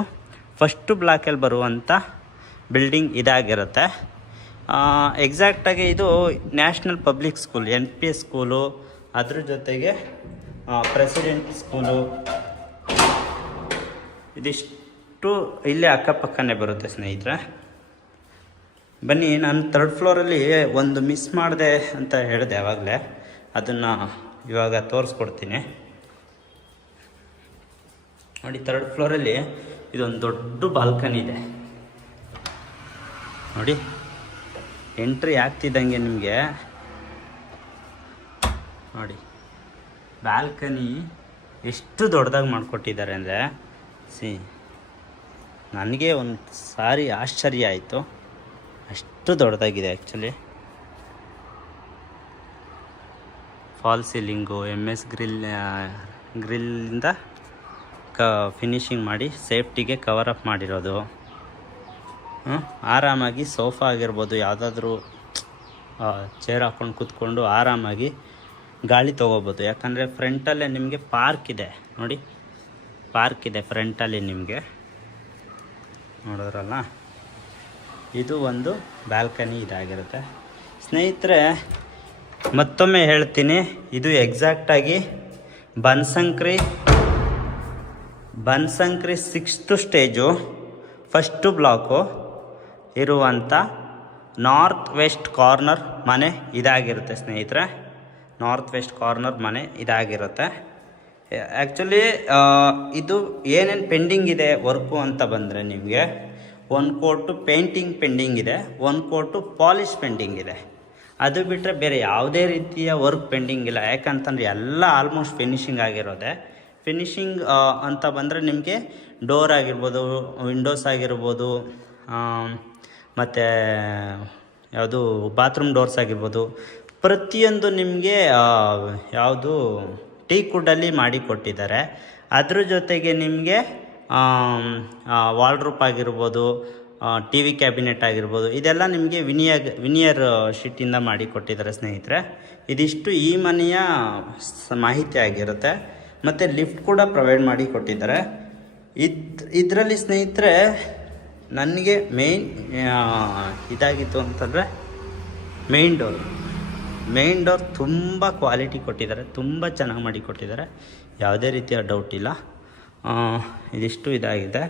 ಫಸ್ಟು ಬ್ಲಾಕಲ್ಲಿ ಬರುವಂಥ ಬಿಲ್ಡಿಂಗ್ ಇದಾಗಿರುತ್ತೆ. ಎಕ್ಸಾಕ್ಟಾಗಿ ಇದು national public school, NPS school, ಅದ್ರ ಜೊತೆಗೆ ಪ್ರೆಸಿಡೆಂಟ್ ಸ್ಕೂಲು, ಇದಿಷ್ಟು ಇಲ್ಲೇ ಅಕ್ಕಪಕ್ಕನೇ ಬರುತ್ತೆ ಸ್ನೇಹಿತರೆ. ಬನ್ನಿ, ನಾನು 3rd ಫ್ಲೋರಲ್ಲಿ ಒಂದು ಮಿಸ್ ಮಾಡಿದೆ ಅಂತ ಹೇಳಿದೆ ಆವಾಗಲೇ, ಅದನ್ನು ಇವಾಗ ತೋರಿಸ್ಕೊಡ್ತೀನಿ. ನೋಡಿ, 3rd ಫ್ಲೋರಲ್ಲಿ ಇದೊಂದು ದೊಡ್ಡ ಬಾಲ್ಕನಿ ಇದೆ. ನೋಡಿ, ಎಂಟ್ರಿ ಆಗ್ತಿದ್ದಂಗೆ ನಿಮಗೆ ನೋಡಿ ಬಾಲ್ಕನಿ ಎಷ್ಟು ದೊಡ್ಡದಾಗಿ ಮಾಡಿಕೊಟ್ಟಿದ್ದಾರೆ ಅಂದರೆ ನನಗೆ ಒಂದು ಸಾರಿ ಆಶ್ಚರ್ಯ ಆಯಿತು, ಅಷ್ಟು ದೊಡ್ಡದಾಗಿದೆ ಆ್ಯಕ್ಚುಲಿ. ಫಾಲ್ ಸೀಲಿಂಗು, MS ಗ್ರಿಲ್ಲಿಂದ ಫಿನಿಶಿಂಗ್ ಮಾಡಿ ಸೇಫ್ಟಿಗೆ ಕವರ್ ಅಪ್ ಮಾಡಿರೋದು. ಆರಾಮಾಗಿ ಸೋಫಾ ಆಗಿರ್ಬೋದು, ಯಾವುದಾದ್ರೂ ಚೇರ್ ಹಾಕ್ಕೊಂಡು ಕೂತ್ಕೊಂಡು ಆರಾಮಾಗಿ ಗಾಳಿ ತೊಗೋಬೋದು. ಯಾಕಂದರೆ ಫ್ರಂಟಲ್ಲೇ ನಿಮಗೆ ಪಾರ್ಕ್ ಇದೆ ನೋಡಿ, ಪಾರ್ಕ್ ಇದೆ ಫ್ರಂಟಲ್ಲಿ ನಿಮಗೆ, ನೋಡಿದ್ರಲ್ಲ. ಇದು ಒಂದು ಬ್ಯಾಲ್ಕನಿ ಇದಾಗಿರುತ್ತೆ ಸ್ನೇಹಿತರೆ. ಮತ್ತೊಮ್ಮೆ ಹೇಳ್ತೀನಿ, ಇದು ಎಕ್ಸಾಕ್ಟಾಗಿ Banashankari 6th stage first block ಇರುವಂಥ ನಾರ್ತ್ ವೆಸ್ಟ್ ಕಾರ್ನರ್ ಮನೆ ಇದಾಗಿರುತ್ತೆ ಸ್ನೇಹಿತರೆ. ನಾರ್ತ್ ವೆಸ್ಟ್ ಕಾರ್ನರ್ ಮನೆ ಇದಾಗಿರುತ್ತೆ. ಆ್ಯಕ್ಚುಲಿ ಇದು ಏನೇನು ಪೆಂಡಿಂಗ್ ಇದೆ ವರ್ಕು ಅಂತ ಬಂದರೆ, ನಿಮಗೆ 1 ಕೋಟು ಪೇಂಟಿಂಗ್ ಪೆಂಡಿಂಗ್ ಇದೆ, 1 ಕೋಟು ಪಾಲಿಶ್ ಪೆಂಡಿಂಗ್ ಇದೆ. ಅದು ಬಿಟ್ಟರೆ ಬೇರೆ ಯಾವುದೇ ರೀತಿಯ ವರ್ಕ್ ಪೆಂಡಿಂಗ್ ಇಲ್ಲ. ಯಾಕಂತಂದರೆ ಎಲ್ಲ ಆಲ್ಮೋಸ್ಟ್ ಫಿನಿಶಿಂಗ್ ಆಗಿರೋದೆ. ಫಿನಿಶಿಂಗ್ ಅಂತ ಬಂದರೆ ನಿಮಗೆ ಡೋರ್ ಆಗಿರ್ಬೋದು, ವಿಂಡೋಸ್ ಆಗಿರ್ಬೋದು, ಮತ್ತು ಯಾವುದು ಬಾತ್ರೂಮ್ ಡೋರ್ಸ್ ಆಗಿರ್ಬೋದು, ಪ್ರತಿಯೊಂದು ನಿಮಗೆ ಯಾವುದು ಟೀಕ್ವುಡ್ಡಲ್ಲಿ ಮಾಡಿ ಕೊಟ್ಟಿದ್ದಾರೆ. ಅದ್ರ ಜೊತೆಗೆ ನಿಮಗೆ ವಾಲ್ಡ್ರೂಪ್ ಆಗಿರ್ಬೋದು, ಟಿ ವಿ ಕ್ಯಾಬಿನೆಟ್ ಆಗಿರ್ಬೋದು, ಇದೆಲ್ಲ ನಿಮಗೆ ವಿನಿಯರ್ ಶೀಟಿಂದ ಮಾಡಿ ಕೊಟ್ಟಿದ್ದಾರೆ ಸ್ನೇಹಿತರೆ. ಇದಿಷ್ಟು ಈ ಮನೆಯ ಮಾಹಿತಿ ಆಗಿರುತ್ತೆ. ಮತ್ತು ಲಿಫ್ಟ್ ಕೂಡ ಪ್ರೊವೈಡ್ ಮಾಡಿ ಕೊಟ್ಟಿದ್ದಾರೆ. ಇದರಲ್ಲಿ ಸ್ನೇಹಿತರೆ ನನಗೆ ಮೇಯ್ನ್ ಇದಾಗಿತ್ತು ಅಂತಂದರೆ ಮೇಯ್ನ್ ಡೋರ್ ತುಂಬ ಕ್ವಾಲಿಟಿ ಕೊಟ್ಟಿದ್ದಾರೆ, ತುಂಬ ಚೆನ್ನಾಗಿ ಮಾಡಿ ಕೊಟ್ಟಿದ್ದಾರೆ, ಯಾವುದೇ ರೀತಿಯ ಡೌಟ್ ಇಲ್ಲ. ಇದಿಷ್ಟು ಇದಾಗಿದೆ.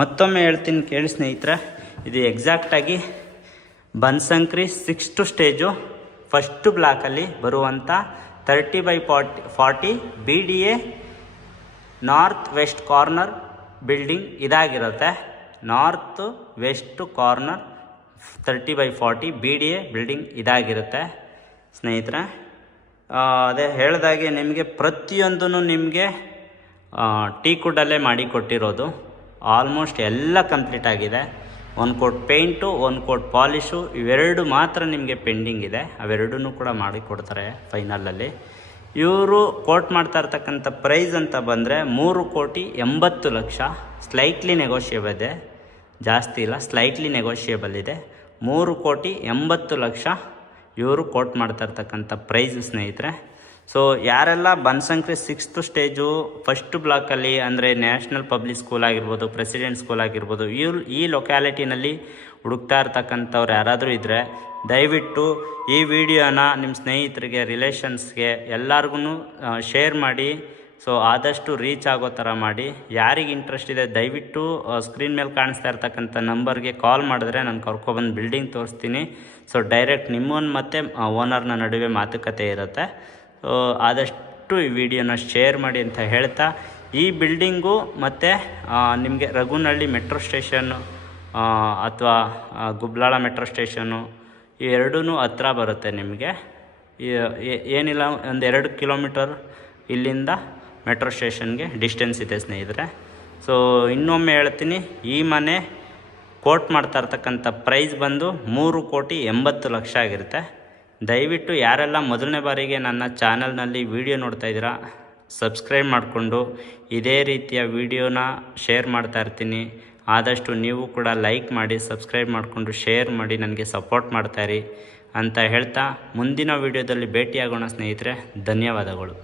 ಮತ್ತೊಮ್ಮೆ ಹೇಳ್ತೀನಿ ಕೇಳಿ ಸ್ನೇಹಿತರೆ, ಇದು ಎಕ್ಸಾಕ್ಟಾಗಿ ಬನಶಂಕರಿ 6th ಸ್ಟೇಜು ಫಸ್ಟು ಬ್ಲಾಕಲ್ಲಿ ಬರುವಂಥ 30/40 BDA north west corner building ಇದಾಗಿರುತ್ತೆ. North west corner 30/40 BDA building ಇದಾಗಿರುತ್ತೆ ಸ್ನೇಹಿತರೆ. ಅದೇ ಹೇಳಿದಾಗೆ ನಿಮಗೆ ಪ್ರತಿಯೊಂದೂ ನಿಮಗೆ ಟೀಕ್ವುಡ್ಡಲ್ಲೇ ಮಾಡಿ ಕೊಟ್ಟಿರೋದು. ಆಲ್ಮೋಸ್ಟ್ ಎಲ್ಲ ಕಂಪ್ಲೀಟ್ ಆಗಿದೆ. 1 ಕೋಟ್ ಪೇಂಟು, 1 ಕೋಟ್ ಪಾಲಿಶು, ಇವೆರಡು ಮಾತ್ರ ನಿಮಗೆ ಪೆಂಡಿಂಗ್ ಇದೆ. ಅವೆರಡೂ ಕೂಡ ಮಾಡಿ ಕೊಡ್ತಾರೆ ಫೈನಲಲ್ಲಿ. ಇವರು ಕೋಟ್ ಮಾಡ್ತಾ ಇರ್ತಕ್ಕಂಥ ಪ್ರೈಸ್ ಅಂತ ಬಂದರೆ 3,80,00,000. ಸ್ಲೈಟ್ಲಿ ನೆಗೋಷಿಯೇಬಲ್ ಇದೆ, ಜಾಸ್ತಿ ಇಲ್ಲ, ಸ್ಲೈಟ್ಲಿ ನೆಗೋಷಿಯೇಬಲ್ ಇದೆ. 3,80,00,000 ಇವರು ಕೋಟ್ ಮಾಡ್ತಾ ಇರ್ತಕ್ಕಂಥ ಪ್ರೈಸು ಸ್ನೇಹಿತರೆ. ಸೊ ಯಾರೆಲ್ಲ ಬನಶಂಕರಿ 6th ಸ್ಟೇಜು ಫಸ್ಟ್ ಬ್ಲಾಕಲ್ಲಿ ಅಂದರೆ ನ್ಯಾಷನಲ್ ಪಬ್ಲಿಕ್ ಸ್ಕೂಲ್ ಆಗಿರ್ಬೋದು, ಪ್ರೆಸಿಡೆಂಟ್ ಸ್ಕೂಲ್ ಆಗಿರ್ಬೋದು, ಈ ಲೊಕ್ಯಾಲಿಟಿನಲ್ಲಿ ಹುಡುಕ್ತಾ ಇರ್ತಕ್ಕಂಥವ್ರು ಯಾರಾದರೂ ಇದ್ದರೆ ದಯವಿಟ್ಟು ಈ ವಿಡಿಯೋನ ನಿಮ್ಮ ಸ್ನೇಹಿತರಿಗೆ, ರಿಲೇಷನ್ಸ್ಗೆ ಎಲ್ಲರಿಗೂ ಶೇರ್ ಮಾಡಿ. ಸೊ ಆದಷ್ಟು ರೀಚ್ ಆಗೋ ಥರ ಮಾಡಿ. ಯಾರಿಗೆ ಇಂಟ್ರೆಸ್ಟ್ ಇದೆ ದಯವಿಟ್ಟು ಸ್ಕ್ರೀನ್ ಮೇಲೆ ಕಾಣಿಸ್ತಾ ಇರ್ತಕ್ಕಂಥ ನಂಬರ್ಗೆ ಕಾಲ್ ಮಾಡಿದ್ರೆ ನಾನು ಕರ್ಕೊಬಂದು ಬಿಲ್ಡಿಂಗ್ ತೋರಿಸ್ತೀನಿ. ಸೊ ಡೈರೆಕ್ಟ್ ನಿಮ್ಮನ್ನು ಮತ್ತು ಓನರ್ನ ನಡುವೆ ಮಾತುಕತೆ ಇರುತ್ತೆ. ಸೊ ಆದಷ್ಟು ಈ ವಿಡಿಯೋನ ಶೇರ್ ಮಾಡಿ ಅಂತ ಹೇಳ್ತಾ, ಈ ಬಿಲ್ಡಿಂಗು ಮತ್ತು ನಿಮಗೆ ರಘುನಹಳ್ಳಿ ಮೆಟ್ರೋ ಸ್ಟೇಷನ್ನು ಅಥವಾ ಗುಬ್ಲಾಳ ಮೆಟ್ರೋ ಸ್ಟೇಷನ್ನು ಇವೆರಡೂ ಹತ್ರ ಬರುತ್ತೆ ನಿಮಗೆ. ಏನಿಲ್ಲ, ಒಂದು 2 ಕಿಲೋಮೀಟರ್ ಇಲ್ಲಿಂದ ಮೆಟ್ರೋ ಸ್ಟೇಷನ್ಗೆ ಡಿಸ್ಟೆನ್ಸ್ ಇದೆ ಸ್ನೇಹಿತರೆ. ಸೊ ಇನ್ನೊಮ್ಮೆ ಹೇಳ್ತೀನಿ, ಈ ಮನೆ ಕೋಟ್ ಮಾಡ್ತಾ ಇರ್ತಕ್ಕಂಥ ಪ್ರೈಸ್ ಬಂದು 3,80,00,000 ಆಗಿರುತ್ತೆ. ದಯವಿಟ್ಟು ಯಾರೆಲ್ಲ ಮೊದಲನೇ ಬಾರಿಗೆ ನನ್ನ ಚಾನಲ್ನಲ್ಲಿ ವಿಡಿಯೋ ನೋಡ್ತಾ ಇದ್ದೀರಾ, ಸಬ್ಸ್ಕ್ರೈಬ್ ಮಾಡಿಕೊಂಡು ಇದೇ ರೀತಿಯ ವಿಡಿಯೋನ ಶೇರ್ ಮಾಡ್ತಾ ಇರ್ತೀನಿ. ಆದಷ್ಟು ನೀವು ಕೂಡ ಲೈಕ್ ಮಾಡಿ, ಸಬ್ಸ್ಕ್ರೈಬ್ ಮಾಡಿಕೊಂಡು ಶೇರ್ ಮಾಡಿ ನನಗೆ ಸಪೋರ್ಟ್ ಮಾಡ್ತಾಯಿರಿ ಅಂತ ಹೇಳ್ತಾ ಮುಂದಿನ ವಿಡಿಯೋದಲ್ಲಿ ಭೇಟಿಯಾಗೋಣ ಸ್ನೇಹಿತರೆ. ಧನ್ಯವಾದಗಳು.